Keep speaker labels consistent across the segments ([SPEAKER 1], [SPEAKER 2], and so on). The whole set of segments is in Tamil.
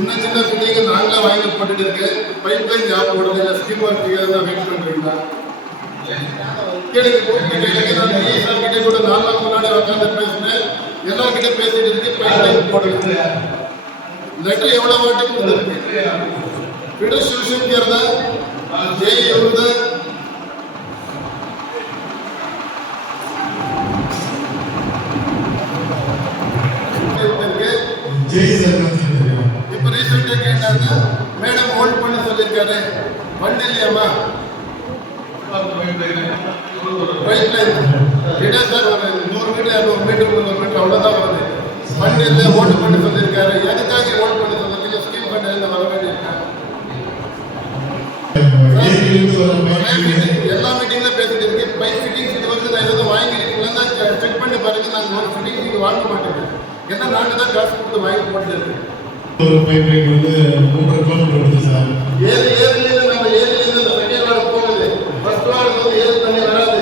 [SPEAKER 1] சின்ன சின்ன பில்டிங்கு நாங்களே வாங்கி போட்டுட்டு இருக்கு. பைப் லைன் ஜாப் போடல ஸ்கீம் ஒர்க் தான் வெயிட் பண்ணுறீங்களா கேளுங்க எல்லார்கிட்ட கூட நாலு நாள் உட்காந்து பேசினேன். எல்லார்கிட்ட பேசிட்டு இருக்கு பைப் லைன் போடுறது வாட்டி கொடுத்துருக்கு? விட சூசன் கேர்தா
[SPEAKER 2] ஜெய்
[SPEAKER 1] எழுது ஜெய் சொல்லியிருக்காரு வண்டி இல்லையாமா பைப் லைன் கிட்டே சார் ஒரு நூறு மீட்டர் இரநூறு மீட்டர் முந்நூறு மீட்டர் அவ்வளோதான் வருது. வண்டி இல்லை ஹோல்ட் பண்ண சொல்லியிருக்காரு. எதுக்காக ஹோல்ட் பண்ண சொல்லியிருக்கீங்க ஸ்கீம் ஃபண்ட் இருந்து வர வேண்டியிருக்காங்க எல்லா மீட்டிங்ல பேசிட்டு இருக்கு. பைப் ஃபிட்டிங்ஸ் இது வந்து நான் எதாவது வாங்கிருக்கீங்களா செக் பண்ணி பாருங்க நாங்கள் ஒரு ஃபிட்டிங்ஸ் வாங்க ஏன்னா நாங்கள் தான் காசு கொடுத்து வாங்கி போட்டு இருக்கு.
[SPEAKER 2] ஒரு பைப் வந்து மூன்றரை கிலோமீட்டர் வருது சார்
[SPEAKER 1] ஏழுலேருந்து நம்ம ஏழுலேருந்து இந்த செகண்ட் வார்டு போகுது ஃபர்ஸ்ட் வார்டு வந்து ஏழு தண்ணி வராது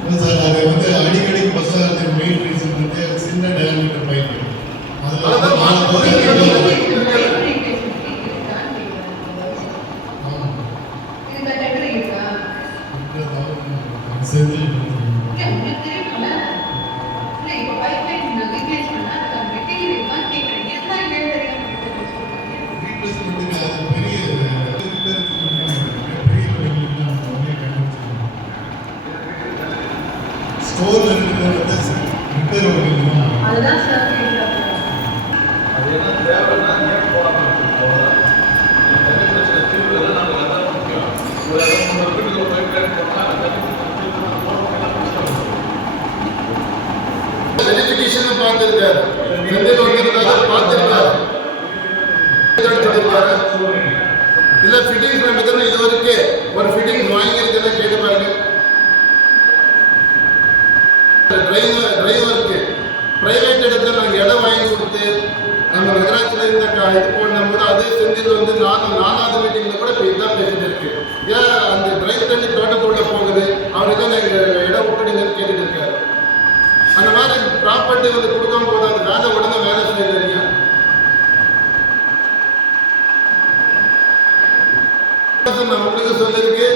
[SPEAKER 2] இல்லை சார் அது வந்து அடிக்கடி பஸ் ஆகிறதுக்கு மெயின் ரீசன் வந்து சின்ன டயாமீட்டர் பைப் அதில் வந்து
[SPEAKER 1] அதான்
[SPEAKER 2] நாலு
[SPEAKER 1] மாசம்
[SPEAKER 2] பக்கம் ஆமாம். செந்தில் ரீப்ளேஸ்மெண்ட்டுக்கு அது பெரிய ரிப்பேருக்கு பெரிய லைன்ல நம்ம வந்து கண்டுபிடிச்சிருக்கோம் ஸ்டோர்ல இருக்கிறது வந்து ரிப்பேர் வகையில்
[SPEAKER 3] அதுதான் சார்
[SPEAKER 4] அது என்ன தேவைன்னா ஏன் பிரச்சனை
[SPEAKER 1] வெரிஃபிகேஷன் பார்த்துருக்காரு செந்தில் வந்திருக்காரு பார்த்துருக்காரு எடுத்துருக்காரு இல்ல ஃபிட்டிங்ஸ் நம்ம இது வரைக்கும் ஒரு ஃபிட்டிங்ஸ் வாங்கியிருக்கிறத கேட்டு பாருங்க டிரைவர் டிரைவருக்கு பிரைவேட் இடத்துல நாங்கள் இடம் வாங்கி கொடுத்து நம்ம நகராட்சியில் இந்த க- இது பண்ணும்போது அதே செந்தில் வந்து நான் நாலாவது மீட்டிங்கில் கூட இப்போ இதான் பேசிட்டு இருக்கு. ஏன் அந்த டிரைவ் தண்ணி தோட்டத்துள்ள போகுது? அவருக்கு எங்கள் இடம் விட்டுடுங்கன்னு கேட்டுட்டு இருக்காரு. அந்த மாதிரி ப்ராப்பர்ட்டி வந்து கொடுக்காம போது அது வேலை உடனே வேலை செய்யறீங்க நான் உங்களுக்கு சொல்லிருக்கு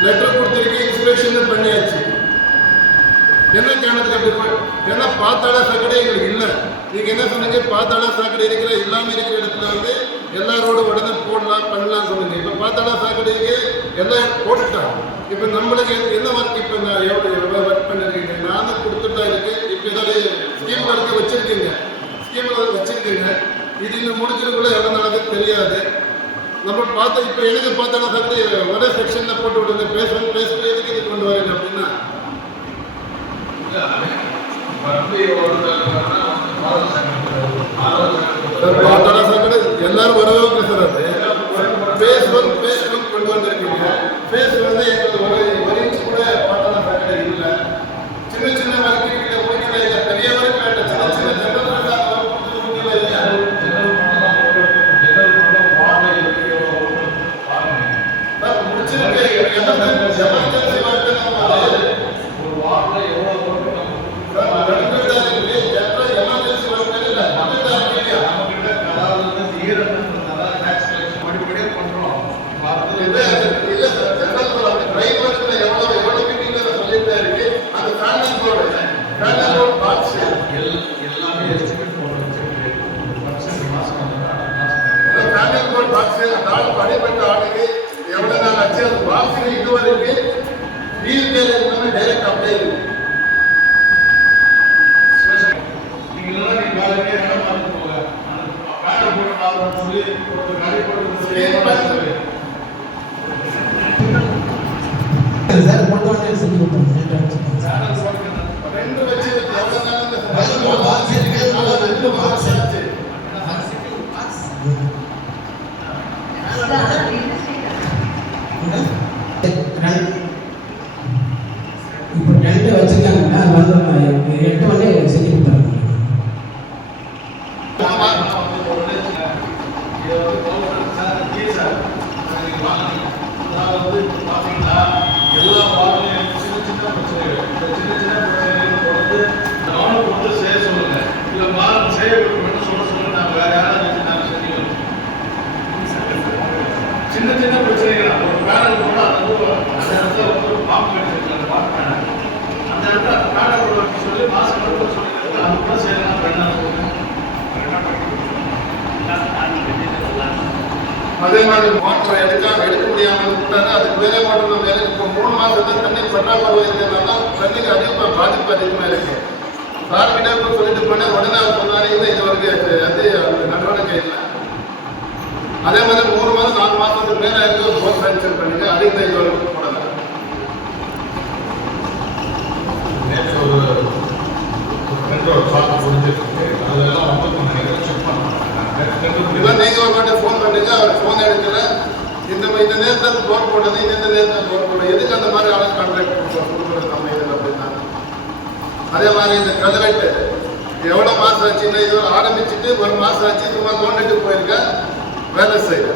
[SPEAKER 1] லெட்டர் கொடுத்துருக்கு இன்ஸ்பெக்ஷன் பண்ணியாச்சு. என்ன காரணத்துக்கு அப்படி பண்ண ஏன்னா பார்த்தாலே சாக்கடை எங்களுக்கு இல்லை. நீங்க என்ன சொன்னீங்க? பாத்தாளா சாக்கடை இருக்கிற இல்லாம இருக்கிற இடத்துல வந்து எல்லாரோட உடனே போடலாம் பண்ணலாம் சொன்னீங்க. இப்ப பாத்தாளா சாக்கடைக்கு எல்லாம் போட்டுட்டாங்க. இப்ப நம்மளுக்கு என்ன- ஒர்க் இப்ப நான் எவ்வளவு எவ்வளவு ஒர்க் பண்ணிருக்கீங்க? நானும் கொடுத்துட்டு தான் இருக்கு இப்ப ஏதாவது ஸ்கீம் ஒர்க் வச்சிருக்கீங்க. ஸ்கீம் ஒர்க் வச்சிருக்கீங்க. இது இன்னும் முடிச்சிருக்குள்ள எவ்வளவு நடக்குது தெரியாது. நம்ம பார்த்த இப்ப எனக்கு பார்த்தாலும் சாக்கடை ஒரே செக்ஷன்ல போட்டு விடுங்க. பேசுகிறோம் பேசுறது எதுக்கு இது கொண்டு வரீங்க அப்படின்னா?
[SPEAKER 4] வண்டி ஒரு
[SPEAKER 1] சார் பாத்தாள சாக்கடை எல்லாரும் வரவே பேசுறாரு பேஸ் ஒன் பேஸ் ஒன் கொண்டு வந்திருக்கீங்க. வந்து எங்களுக்கு ஒரு ஒரு இன்ச் கூட இல்லை சின்ன சின்ன வரைக்கும் கிட்ட முடிக்கல இல்லை பெரிய வரைக்கும் வேண்டாம் சின்ன சின்ன ஜெனரல் முடிக்கல இல்லையா சார் முடிச்சிருக்கு எமர்ஜென்சி எமர்ஜென்சி ஒர்க்கு நம்ம சார் நடந்துட்டு தான் இருக்கு ஜெனரல் எமர்ஜென்சி ஒர்க்கு இல்லை நடந்துட்டு தான் இருக்கு இல்லையா இல்ல இல்ல சார் ஜெனரல் அந்த டிரைவர்ஸ்ல எவ்வளவு எவ்வளவு மீட்டிங்ல சொல்லிட்டு இருக்கு அந்த family road family road box family road box நாள் பணிப்பட்ட ஆளுக்கு எவ்வளவு நாள் ஆச்சு அந்த பாக்ஸ் இது வரைக்கும் வீல் மேல எல்லாமே டைரக்ட் அப்ளை இருக்கு
[SPEAKER 5] சார் கொண்டு வந்து செஞ்சு கொடுத்தாங்க
[SPEAKER 1] ரெண்டு வச்சு எவ்வளவு நாள் இந்த பாக்ஸ் இருக்கு நாலு ரெண்டு பாக்ஸ் ஆச்சு
[SPEAKER 5] இப்போ ரெண்டு வச்சிருக்காங்க அது வந்து எட்டு வந்து செஞ்சு கொடுத்தாங்க
[SPEAKER 4] எல்லா வார்டுலையும் சின்ன சின்ன பிரச்சனைகள் இந்த சின்ன சின்ன சொல்லி மாசம் கொடுக்க சொல்லி அது கூட செய்யலாம் பண்ணா
[SPEAKER 1] அதே மாதிரி மாற்றம் எடுக்காம எடுக்க முடியாமல் விட்டாரு அதுக்கு வேலை மோட்டர் வேலை இப்போ மூணு மாதத்துக்கு தண்ணி பற்றாக்குறை இருக்கிறதுனால தண்ணிக்கு அதிகமாக பாதிப்பு அதிகமாக இருக்கு. சார்கிட்ட போய் சொல்லிட்டு போனேன். உடனே அவர் சொன்னாரு இல்லை இது வரைக்கும் அது நடவடிக்கை இல்லை அதே மாதிரி மூணு மாதம் நாலு மாதத்துக்கு மேலே இருக்கு. போர் சாங்ஷன் பண்ணிட்டு அதையும் தான் இது வரைக்கும் போடலை
[SPEAKER 4] நேற்று ஒரு பெட்ரோல் பார்த்து முடிஞ்சிருக்கு அதெல்லாம் வந்து செக் பண்ணுவாங்க
[SPEAKER 1] இதெல்லாம் ஒரு வாட்டி ஃபோன் பண்ணுங்க அவர் ஃபோன் எடுக்கல. இந்த மாதிரி இந்த நேரத்தில் போர் போட்டது இந்த இந்த நேரத்தில் போர் போட்டது. எதுக்கு அந்த மாதிரி ஆளுக்கு கான்ட்ராக்ட் கொடுக்குறது நம்ம இதில் அப்படின்னா. அதே மாதிரி இந்த கல்வெட்டு. எவ்வளோ மாதம் ஆச்சுன்னா இது ஆரம்பிச்சுட்டு ஒரு மாதம் ஆச்சு சும்மா தோண்டிட்டு போயிருக்கேன் வேலை செய்யல.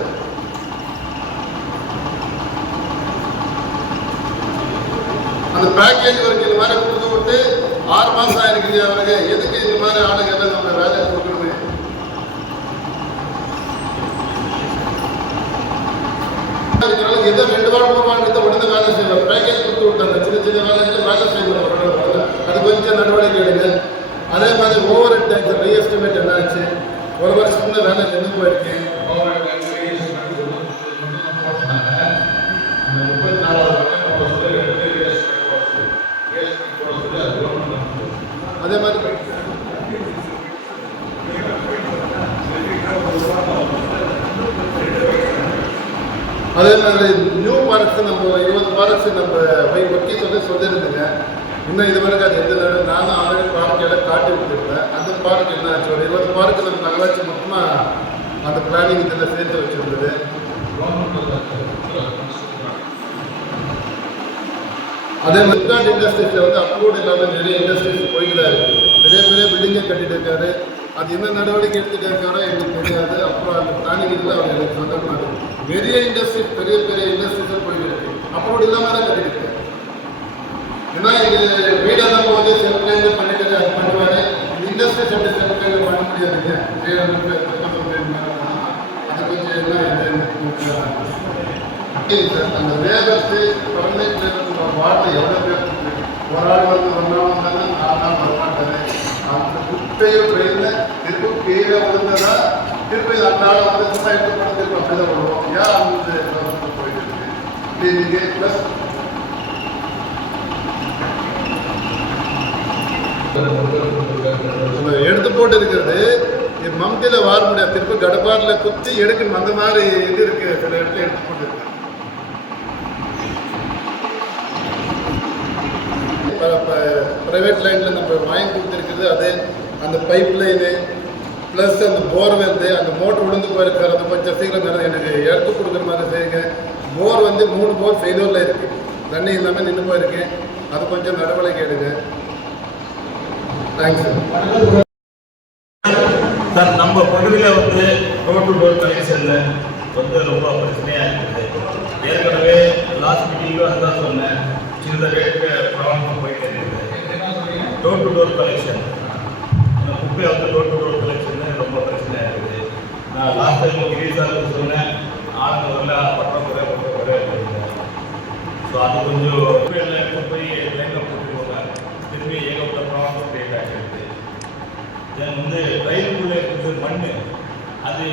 [SPEAKER 1] அந்த பேக்கேஜ் ஒர்க் இந்த மாதிரி கொடுத்து விட்டு ஆறு மாதம் ஆயிருக்குது அவருக்கு. எதுக்கு இந்த மாதிரி ஆளுங்க நம்ம வேலை கொடுக்கணுமே இருக்கிறவங்க ஏதோ ரெண்டு வாரம் மூணு வாரம் எடுத்து உடனே வேலை செய்வார் பேக்கேஜ் கொடுத்து விட்டாங்க சின்ன சின்ன வேலைக்கு வேலை செய்வார் அது கொஞ்சம் நடவடிக்கை எடுங்க. அதே மாதிரி ஓவர் டேக்ஸ் ரீஎஸ்டிமேட் என்ன ஆச்சு ஒரு வருஷத்துல வேலை நின்று போயிருக்கேன் அதே மாதிரி அதே மாதிரி நியூ பார்க்ஸ் நம்ம இருபது பார்க்ஸ் நம்ம போய் ஒட்டி சொல்லி சொல்லியிருந்துங்க இன்னும் இது வரைக்கும் அது எந்த தடவை நானும் ஆல்ரெடி பார்க்கையில் காட்டி விட்டுருந்தேன் அந்த பார்க் என்ன ஆச்சு? ஒரு இருபது பார்க்கு நம்ம நகராட்சி மொத்தமாக அந்த பிளானிங் இதில் சேர்த்து வச்சுருந்தது. அதே மாதிரி இண்டஸ்ட்ரீஸில் வந்து அப்ரூவ்ட் இல்லாமல் நிறைய இண்டஸ்ட்ரீஸ் போயிட்டு இருக்குது பெரிய பெரிய பில்டிங்கை கட்டிட்டு இருக்காரு. அது என்ன நடவடிக்கை எடுத்துகிட்டு இருக்காரோ எனக்கு தெரியாது. அப்புறம் அந்த பிளானிங் இதில் அவர் எனக்கு சொந்தமாக பெரிய இண்டஸ்ட்ரீஸ் பெரிய பெரிய இண்டஸ்ட்ரீஸும் போயிட்டு இருக்கு. இல்லாமல் தான் கட்டிட்டு ஏன்னா இது வீடெல்லாம் போது செல்ஃப்லேருந்து பண்ணிட்டு அது பண்ணுவாரு. இண்டஸ்ட்ரீஸ் எப்படி செல்ஃப்லேருந்து பண்ண முடியாதுங்க அது கொஞ்சம் என்ன இது சார் அந்த லேபர்ஸு பர்மனெண்ட் வார்டு எவ்வளோ பேர் இருக்கு? ஒரு ஆள் வந்து ஒன்றாம் வந்தாலும் நாலு நாள் வரமாட்டாரு அந்த குப்பையில் ட்ரெயினில் திரும்ப கீழே விழுந்ததா திருப்பி அந்த ஆளை வந்து சொசைட்டி பண்ண திரும்ப அப்படி தான் விடுவோம் ஏன் அந்த போயிட்டு இருக்கு? கிளீனிங்கு ப்ளஸ் நம்ம எடுத்து போட்டு இருக்கிறது இது மம்தியில் வார முடியாது. திருப்பி கடப்பாரில் குத்தி எடுக்கணும். அந்த மாதிரி இது இருக்கு. சில இடத்துல எடுத்து போட்டு இருக்கு ப்ரைவேட் லைனில் நம்ம வாங்கி கொடுத்துருக்குறது. அது அந்த பைப் லைனு ப்ளஸ் அந்த போர்வெல் அந்த மோட்டர் விழுந்து போயிருக்காரு அது கொஞ்சம் சீக்கிரம் எனக்கு எடுத்து கொடுக்குற மாதிரி செய்யுங்க. போர் வந்து மூணு போர் ஃபெயிலூரில் இருக்குது தண்ணி இல்லாமல் நின்று போயிருக்கு. அது கொஞ்சம் நடவடிக்கை எடுங்க. தேங்க்ஸ் சார்
[SPEAKER 3] நம்ம பகுதியில் வந்து டோர் டு டோர் கனெக்ஷனில் வந்து ரொம்ப பிரச்சனையாக இருக்குது. ஏற்கனவே லாஸ்ட் மீட்டிங்கும் அதுதான் சொன்னேன். சின்ன ரேட்டு ப்ராப்ளம் போயிட்டு இருக்குது. டோர் டு டோர் கலெக்ஷன் குப்பை வந்து டோர் டு டோர் கலெக்ஷன் ரொம்ப பிரச்சனையாக இருக்குது. நான் லாஸ்ட் டைம் கிரீஸாக சொன்னேன். ஆளுங்க வரல பற்றாக்குறை பற்றாக்குறை இருக்குது ஸோ அது கொஞ்சம் குப்பையில் எடுத்து போய் லைனில் போட்டுருவாங்க திரும்பி ஏகப்பட்ட ப்ராப்ளம் கிரியேட் ஆகிருக்கு தென் வந்து ரயிலுக்குள்ளே இருக்கிறது மண் அது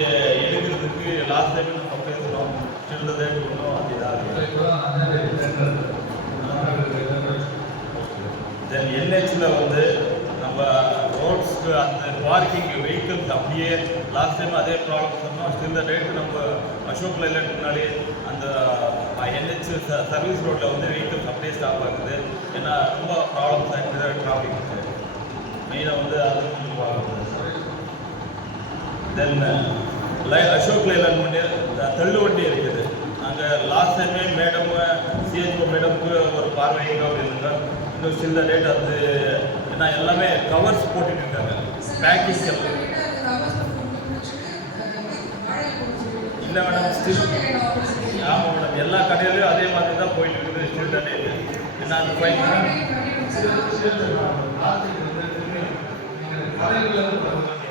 [SPEAKER 3] எடுக்கிறதுக்கு லாஸ்ட் டைம் நம்ம பேசுகிறோம் சில்லதை கொடுக்கணும் அது இதாக தென் என்ஹெச்சில் வந்து நம்ம ரோட்ஸ்க்கு அந்த பார்க்கிங் வெஹிக்கிள்ஸ் அப்படியே லாஸ்ட் டைம் அதே ப்ராப்ளம் சொன்னோம். ஸ்டில் டேட் நம்ம அசோக் லைலண்ட் முன்னாடி அந்த என்ஹெச் சர்வீஸ் ரோட்டில் வந்து வெஹிக்கிள்ஸ் அப்படியே ஸ்டாப் ஆகுது. ஏன்னா ரொம்ப ப்ராப்ளம்ஸ் ஆகிடுது டிராஃபிக் மெயினாக வந்து அது தென் லை அசோக் லைலன் முன்னே தள்ளு வண்டி இருக்குது. அங்கே லாஸ்ட் டைமே மேடம் சிஹெச்ஓ மேடமுக்கு ஒரு பார்வையாக இருந்தாங்க இன்னும் சில டேட் அது ஏன்னா எல்லாமே கவர்ஸ் போட்டுட்டு இருக்காங்க பேக்கிங் எல்லாம். இல்லை மேடம் ஸ்டில் ஆமாம் மேடம் எல்லா கடையிலையும் அதே மாதிரி தான் போயிட்டு இருக்குது ஸ்டில் டேட் ஏன்னா அந்த ஃபைன்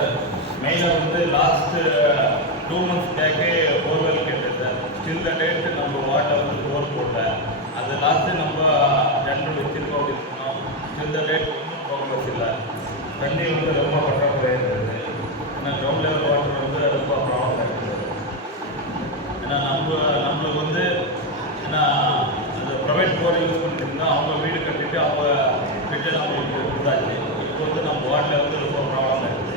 [SPEAKER 3] சார் மெயினாக வந்து லாஸ்ட் டூ மந்த்ஸ் பேக்கே போர்வெல் கேட்டேன் சார் ஸ்டில் த டேட் நம்ம வாட்டர் வந்து போர் போடல. அது லாஸ்ட்டு நம்ம ஜென்ரல் வச்சிருக்கோம் அப்படின்னு சொன்னோம். ஸ்டில் த டேட் ஒன்றும் ப்ராப்ளம்ஸ் இல்லை தண்ணி வந்து ரொம்ப பற்றாக்குறையாக இருக்குது ஏன்னா கிரவுண்ட் லெவல் வாட்டர் வந்து ரொம்ப ப்ராப்ளம் இருக்குது ஏன்னா நம்ம நம்மளுக்கு வந்து ஏன்னா அந்த ப்ரைவேட் போர் யூஸ் பண்ணிட்டு அவங்க வீடு கட்டிட்டு அவங்க கிட்ட நம்மளுக்கு இருந்தாச்சு. இப்போ வந்து நம்ம வார்டில் வந்து ரொம்ப ப்ராப்ளம் இருக்குது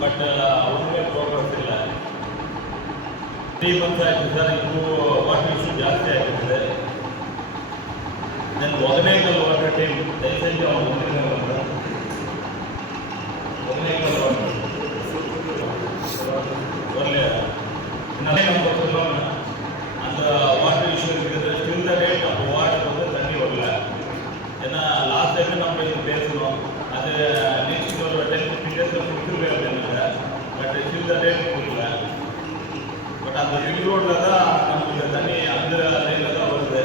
[SPEAKER 3] பட் ஒன்றுமே ப்ரோக்ரஸ் இல்லை த்ரீ மந்த்ஸ் ஆயிடுச்சு சார் இப்போ வாட்டர் இஷ்யூ ஜாஸ்தி ஆகிடுது தென் ஒகனேக்கல் வாட்டர் டீம் தயவுசெஞ்சு அவங்க வந்து ஒகனேக்கல் வாட்டர் வரல நிறைய நம்ம சொல்லுவாங்க அந்த வாட்டர் இஷ்யூ இருக்கிறது ஸ்டில் த ரேட் அப்போ வாட்டர் வந்து தண்ணி வரல ஏன்னா லாஸ்ட் டைம் நம்ம இது பேசணும் அது நெக்ஸ்ட் ஒரு டென் ஃபிஃப்டின் டேஸில் கொடுத்துருவேன் அப்படின்னாங்க அது ஸ்டில் ரேட் கொடுக்கல பட் அந்த ரிங் ரோட்டில் தான் நமக்கு தண்ணி அந்த லைனில் தான் வருது.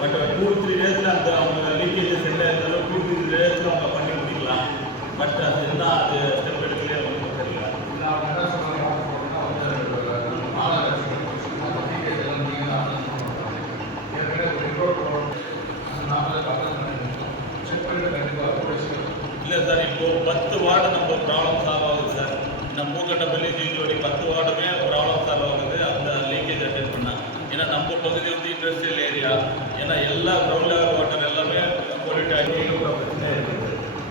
[SPEAKER 3] பட் டூ த்ரீ டேஸில் அந்த அவங்க லீக்கேஜஸ் என்ன இருந்தாலும் டூ த்ரீ டேஸில் அவங்க பண்ணி முடிக்கலாம். பட் அது என்ன அது ஸ்டெப் எடுக்கலையே ஒன்றும் தெரியல
[SPEAKER 4] நான் என்ன சொல்றேன் வந்து மாநகராட்சி அந்த டீச்சர்ஸ் எல்லாம் நீங்க தான் ஏற்கனவே ஒரு ரிப்போர்ட் போடணும் அந்த நாமளே பக்கத்தில் செக் பண்ணிட்டு கண்டிப்பாக போலீஸ்க்கு
[SPEAKER 3] இல்லை சார் இப்போ பத்து வார்டு நம்ம ப்ராப்ளம் சால்வ் ஆகுது சார் நம்ம மூக்கட்டப்பள்ளி ஜீஜோடி பத்து வார்டுமே ப்ராப்ளம் சால்வ் ஆகுது அந்த லீக்கேஜ் அட்டென்ட் பண்ணா ஏன்னா நம்ம பகுதி வந்து இண்டஸ்ட்ரியல் ஏரியா ஏன்னா எல்லா கிரவுண்ட் லெவல் வாட்டர் எல்லாமே பொலிட் ஆகி பிரச்சனை இருக்குது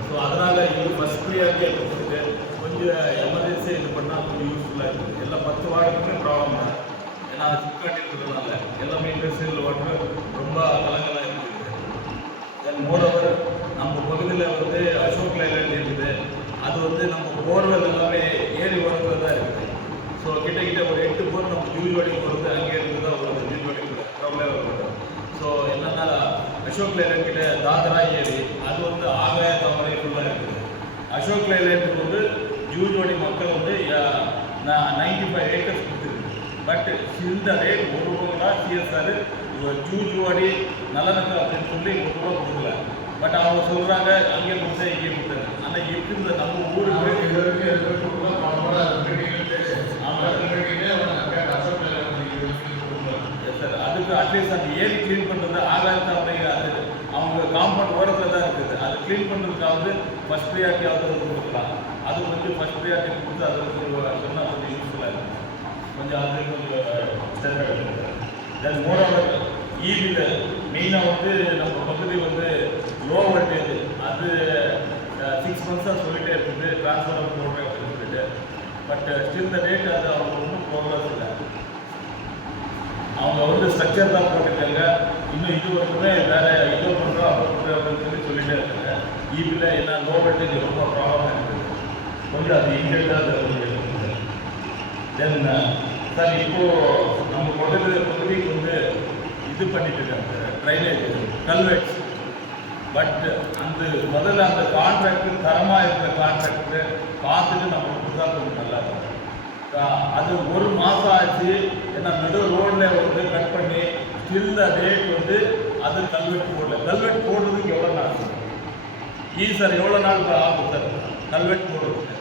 [SPEAKER 3] ஸோ அதனால் இது ஃபஸ்ட் ப்ரியாரிட்டியாக கொடுத்துருக்கு கொஞ்சம் எமர்ஜென்சி இது பண்ணால் கொஞ்சம் யூஸ்ஃபுல்லாக இருக்குது எல்லா பத்து வார்டுக்குமே ப்ராப்ளம் தான் ஏன்னா ஃப்ளிப்கார்ட் இருக்கிறதுனால எல்லாமே இண்டஸ்ட்ரியல் வாட்டர் ரொம்ப கலங்கலாக இருக்குது. தென் மோரோவர் நம்ம பகுதியில் வந்து அசோக் லைலாண்ட் இருக்குது. அது வந்து நம்ம போர்வெல் எல்லாமே ஏரி ஓரத்தில் தான் இருக்குது. ஸோ கிட்ட கிட்ட ஒரு எட்டு போர் நம்ம ஜூல்வாடி போகிறது அங்கே இருந்து தான் வருது. ஜூல்வாடி ப்ராப்ளம் வருது. ஸோ என்னன்னா அசோக் லைலாண்ட் கிட்ட தாதரா ஏரி அது வந்து ஆகாய தாமரை ஃபுல்லாக இருக்குது அசோக் லைலாண்டுக்கு வந்து ஜூல்வாடி மக்கள் வந்து நைன்டி ஃபைவ் ஏக்கர்ஸ் கொடுத்துருக்கு. பட் இந்த ரேட் ஒரு ரூபா சிஎஸ்ஆர் ஜூஜுவாடி நலனுக்கு அப்படின்னு சொல்லி ஒரு ரூபா கொடுக்கல. பட் அவங்க சொல்றாங்க அங்கே கொடுத்தா இங்கே கொடுத்தாங்க. ஆனால் இருக்கிற நம்ம ஊருக்கு அதுக்கு அட்லீஸ்ட் அந்த ஏரி க்ளீன் பண்ணுறது அது அவங்க காம்பவுண்ட் ஓரத்தில் தான் இருக்குது. அதை க்ளீன் பண்ணுறதுக்காவது ஃபஸ்ட் ப்ரியாரிட்டியாவது வந்து கொடுக்கலாம். அது வந்து ஃபஸ்ட் ப்ரியாரிட்டி கொடுத்து அது வந்து சொன்னால் கொஞ்சம் யூஸ்ஃபுல்லாக இருக்கும். கொஞ்சம் அது கொஞ்சம் தென் மோரோவர் ஈவில் மெயினாக வந்து நம்ம பகுதி வந்து லோ வோல்டேஜ் அது சிக்ஸ் மந்த்ஸாக சொல்லிகிட்டே இருக்குது. ட்ரான்ஸ்ஃபார்மர் போடுறேன் அப்படின்னு சொல்லிட்டு. பட் ஸ்டில் த டேட் அது அவங்க ஒன்றும் ப்ரோக்ரஸ் இல்லை. அவங்க வந்து ஸ்ட்ரக்சர் தான் போட்டிருக்காங்க இன்னும் இது வரைக்குமே வேற இதோ பண்ணுறோம் அப்போ பண்ணுறோம் அப்படின்னு சொல்லி சொல்லிட்டே இருக்காங்க. ஈவில் என்ன லோ வோல்டேஜ் ரொம்ப ப்ராப்ளமாக இருக்குது. கொஞ்சம் அது இன்டெக்டாக இருக்குது தென் சார் இப்போது நம்ம கொண்டு பகுதிக்கு வந்து இது பண்ணிட்டு இருக்காங்க. ட்ரைனேஜ் கல்வெட்ஸ் பட் அந்த முதல்ல அந்த கான்ட்ராக்ட் தரமாக இருக்கிற கான்ட்ராக்ட் பார்த்துட்டு நம்ம கொடுத்தா கொஞ்சம் நல்லா இருக்கும். அது ஒரு மாதம் ஆச்சு. ஏன்னா நடு ரோடில் வந்து கட் பண்ணி ஸ்டில் த ரேட் வந்து அது கல்வெட்டு போடல. கல்வெட்டு போடுறதுக்கு எவ்வளோ நாள்? ஆகும்? ஈ சார் எவ்வளோ நாள் ஆகும் சார் கல்வெட்டு போடுறதுக்கு.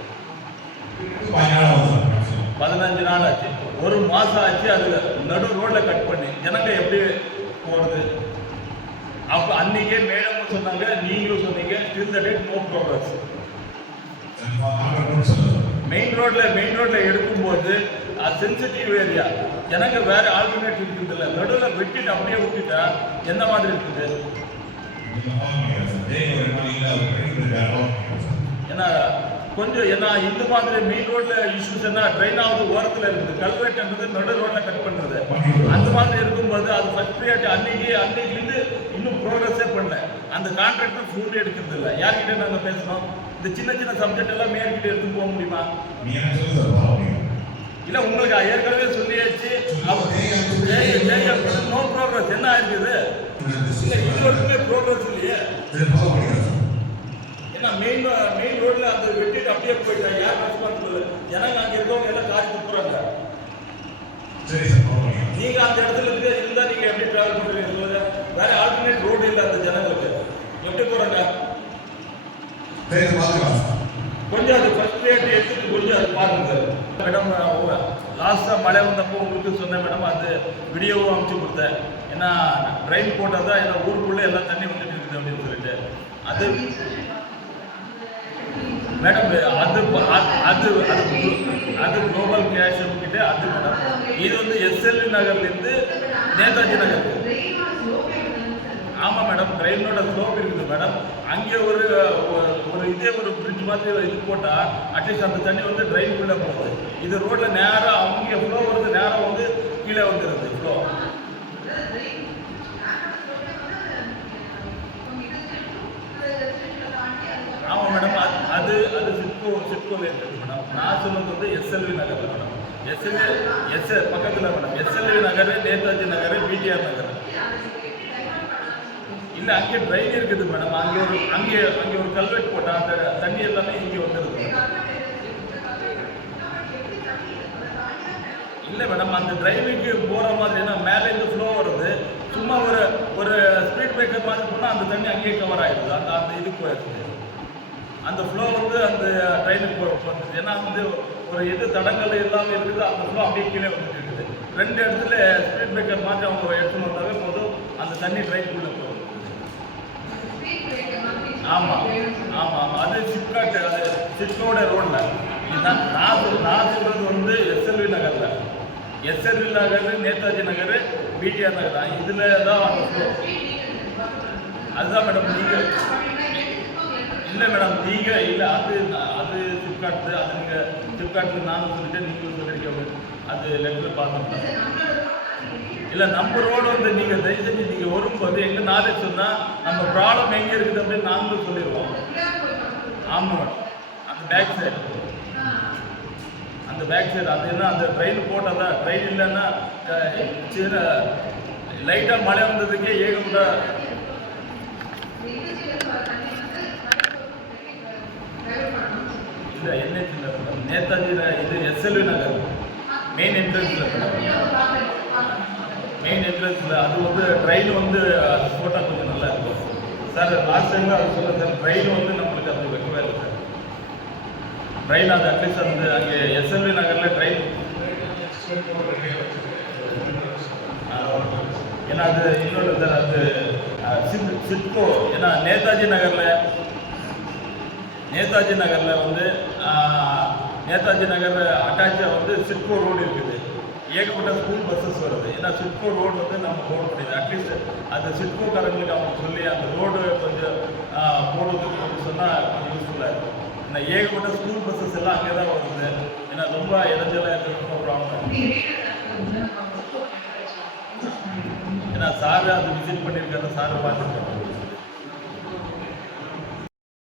[SPEAKER 3] பதினஞ்சு நாள் ஆச்சு. ஒரு மாதம் ஆச்சு அது நடு ரோட்டில் கட் பண்ணி. ஜனங்க எப்படி போகிறது அப்போ அன்றைக்கே மேடமும் சொன்னாங்க நீங்களும் சொன்னீங்க still the date no progress main ரோட்ல மெயின் ரோட்ல எடுக்கும்போது அது சென்சிட்டிவ் ஏரியா எனக்கு வேற ஆல்டர்னேட் இருக்குது இல்லை. நடுவில் வெட்டிட்டு அப்படியே விட்டுட்டா எந்த மாதிரி இருக்குது? ஏன்னா கொஞ்சம் ஏன்னா இந்த மாதிரி மெயின் ரோட்ல இஷ்யூஸ் என்ன? ட்ரெயின் ஆகுது ஓரத்தில் இருக்குது. கல்வெட்டுன்றது நடு ரோட்ல கட் பண்ணுறது அந்த மாதிரி இருக்கும்போது அது ஃபர்ஸ்ட் ப்ரியாரிட்டி அன்னைக்கு அன்னைக்கு இன்னும் ப்ரோக்ரஸே பண்ணல. அந்த கான்ட்ராக்டர் ஃபோன் எடுக்கிறது இல்லை. யார்கிட்ட நாங்கள் பேசணும் இந்த சின்ன சின்ன சப்ஜெக்ட் எல்லாம் மேற்கிட்ட எடுத்து போக முடியுமா? இல்லை உங்களுக்கு ஏற்கனவே சொல்லியாச்சு. நோ ப்ரோக்ரஸ் என்ன ஆயிருக்குது? இல்லை இது வரைக்குமே ப்ரோக்ரஸ் இல்லையே. ஏன்னா மெயின் மெயின் ரோட்ல அந்த வெட்டிட்டு அப்படியே போயிட்டா யார் ரெஸ்பான்சிபிள் ஜனங்க அங்க இருக்கவங்க எல்லாம் காசு துப்புறாங்க
[SPEAKER 2] சரி சார்
[SPEAKER 3] நீங்க அந்த இடத்துல இருக்க இருந்தா நீங்க எப்படி டிராவல் பண்ணுவீங்க சொல்லுங்க வேற ஆல்டர்னேட் ரோடு இல்லை அந்த ஜனங்களுக்கு. எப்படி போறாங்க?
[SPEAKER 6] பேர் பார்த்துக்கலாம்
[SPEAKER 3] கொஞ்சம் அது ஃபர்ஸ்ட் ரேட் எடுத்துட்டு கொஞ்சம் அது பாருங்க சார் மேடம் லாஸ்ட்டாக மழை வந்தப்போ உங்களுக்கு சொன்னேன் மேடம் அது வீடியோவும் அனுப்பிச்சு கொடுத்தேன். ஏன்னா ட்ரெயின் போட்டால் தான் ஏன்னா ஊருக்குள்ளே எல்லாம் தண்ணி வந்துட்டு இருக்குது அப்படின்னு சொல்லிட்டு. அது மேடம் அது அது அது அது குளோபல் கேஷ் கிட்ட அது மேடம். இது வந்து எஸ்எல்வி நகர்லேருந்து நேதாஜி நகர். ஆமாம் மேடம் ட்ரெயினோட ஸ்லோப் இருக்குது மேடம். அங்கே ஒரு ஒரு- இதே ஒரு பிரிட்ஜ் மாதிரி ஒரு இது போட்டால் அட்லீஸ்ட் அந்த தண்ணி வந்து ட்ரெயினுக்குள்ளே போகுது. இது ரோட்டில் நேராக அவங்க ஃப்ளோ வருது நேராக வந்து கீழே வந்துடுது ஃப்ளோ ஆமாம் மேடம் அது அது அது சிட்கோ சிட்கோவில் இருக்குது மேடம் நான் சொன்னது வந்து எஸ்எல்வி நகரில் மேடம் எஸ்எல்வி எஸ் பக்கத்தில் madam SLV Nagar Netaji Nagar PTR Nagar. இல்லை அங்கே ட்ரெயின் இருக்குது மேடம் அங்கே ஒரு அங்கே அங்கே ஒரு கல்வெட்டு போட்டால் அந்த தண்ணி எல்லாமே இங்கே வந்துருக்கு இல்லை மேடம் அந்த டிரைவிங்க்கு போகிற மாதிரி ஏன்னா மேலே இருந்து ஃப்ளோ வருது. சும்மா ஒரு ஒரு ஸ்பீட் பிரேக்கர் மாதிரி போனால் அந்த தண்ணி அங்கேயே கவர் ஆகிடுது அந்த அந்த இது போயிடுது. அந்த ஃப்ளோ வந்து அந்த ட்ரெயினுக்கு போகுது. ஏன்னா வந்து ஒரு எது தடங்கள் இல்லாமல் இருக்குது அந்த ஃப்ளோ அப்படியே கீழே வந்துட்டு இருக்குது. ரெண்டு இடத்துல ஸ்பீட் பிரேக்கர் மாதிரி அவங்க எடுத்துன்னு வந்தாவே போதும். அந்த தண்ணி ட்ரெயினுக்குள்ளே ஆமாம் ஆமாம் ஆமாம் அது சிப்காட் அது சிப்கோட ரோடில் இதுதான் நான் சொல் நான் சொல்கிறது வந்து எஸ்எல்வி நகரில். SLV Nagar Netaji Nagar PTR Nagar. தான் இதில் தான் அதுதான் மேடம் நீங்கள் இல்லை மேடம் நீங்கள் இல்லை. அது அது சிப்காட் அது நீங்கள் சிப்காட்டில் நானும் சொல்லிட்டு நீங்களும் சொல்லியிருக்கீங்க அது லெட்டர் பார்த்தோம் இல்லை நம்ம ரோடு வந்து நீங்கள் தயவு செஞ்சு நீங்கள் வரும்போது எங்க நாலேஜ் சொன்னால் நம்ம ப்ராப்ளம் எங்கே இருக்குது? அப்படின்னு நாங்களும் சொல்லிடுவோம் ஆமாம் அந்த பேக் சைடு அந்த பேக் சைடு அது என்ன அந்த ட்ரெயின் போட்டால் தான் ட்ரெயின் இல்லைன்னா சின்ன லைட்டாக மழை வந்ததுக்கே ஏகப்பட்ட இல்லை என்ஹெச் இல்லை மேடம் நேதாஜி இது எஸ்எல்வி நகர். மெயின் என்ட்ரன்ஸில் மேடம் மெயின் என்ட்ரன்ஸில் அது வந்து ட்ரெயின் வந்து அது போட்டால் கொஞ்சம் நல்லா இருக்கும். சார் லாஸ்ட் டைம் அது சொல்ல சார் ட்ரெயின் வந்து நம்மளுக்கு அது வைக்கவே இல்லை சார் ட்ரெயின் அது அட்லீஸ்ட் வந்து அங்கே எஸ்எல்வி நகரில் ட்ரெயின் ஏன்னா அது இன்னொன்று சார் அது அஹ், சிப் சிப்கோ ஏன்னா நேதாஜி நகரில் நேதாஜி நகரில் வந்து நேதாஜி நகர் அட்டாச்சாக வந்து சிட்கோ ரோடு இருக்குது. ஏகப்பட்ட ஸ்கூல் பஸ்ஸஸ் வருது. ஏன்னா சிட்கோ ரோடு வந்து நம்ம போட முடியாது அட்லீஸ்ட் அந்த சிட்கோக்காரங்களுக்கு அவங்க சொல்லி அந்த ரோடு கொஞ்சம் போடுறதுக்கு கொஞ்சம் சொன்னால் கொஞ்சம் யூஸ்ஃபுல்லாக இருக்கும். ஏன்னா ஏகப்பட்ட ஸ்கூல் பஸ்ஸஸ் எல்லாம் அங்கே தான் வருது. ஏன்னா ரொம்ப இடைஞ்சலாக இருக்கிறது ரொம்ப ப்ராப்ளம் ஏன்னா சார் அது விசிட் பண்ணியிருக்காரு சார் பார்த்துருக்காரு.